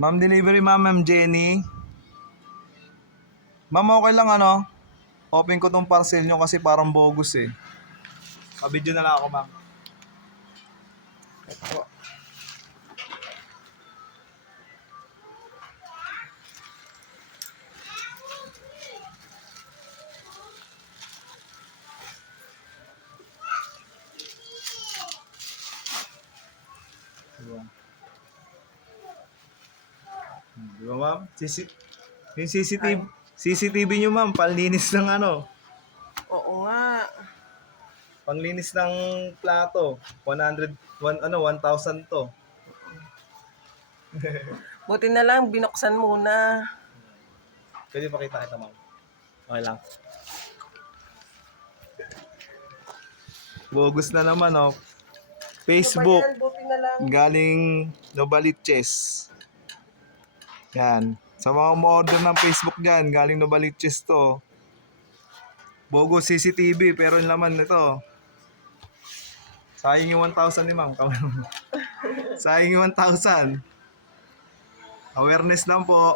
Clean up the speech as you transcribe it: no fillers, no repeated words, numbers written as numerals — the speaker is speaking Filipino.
Ma'am delivery, ma'am Jenny. Ma'am, okay lang ano? Open ko tong parcel nyo kasi parang bogus eh. Mabidyo na lang ako, ma'am. Ito. Di ba, ma'am? Yung CCTV nyo, ma'am, panlinis ng ano? Oo nga. Panlinis ng plato. 1,000 to. Buti na lang, binuksan muna. Pwede pakita kita, ma'am. Okay lang. Bogus na naman, oh. Facebook. Ano ba yan? Buti na lang. Galing Novaliches. Yan. Sa mga umorder ng Facebook dyan, galing Novaliches to. Bogus CCTV, pero yung laman nito. Sayang yung 1,000 ni ma'am. Sayang yung 1,000. Awareness lang po.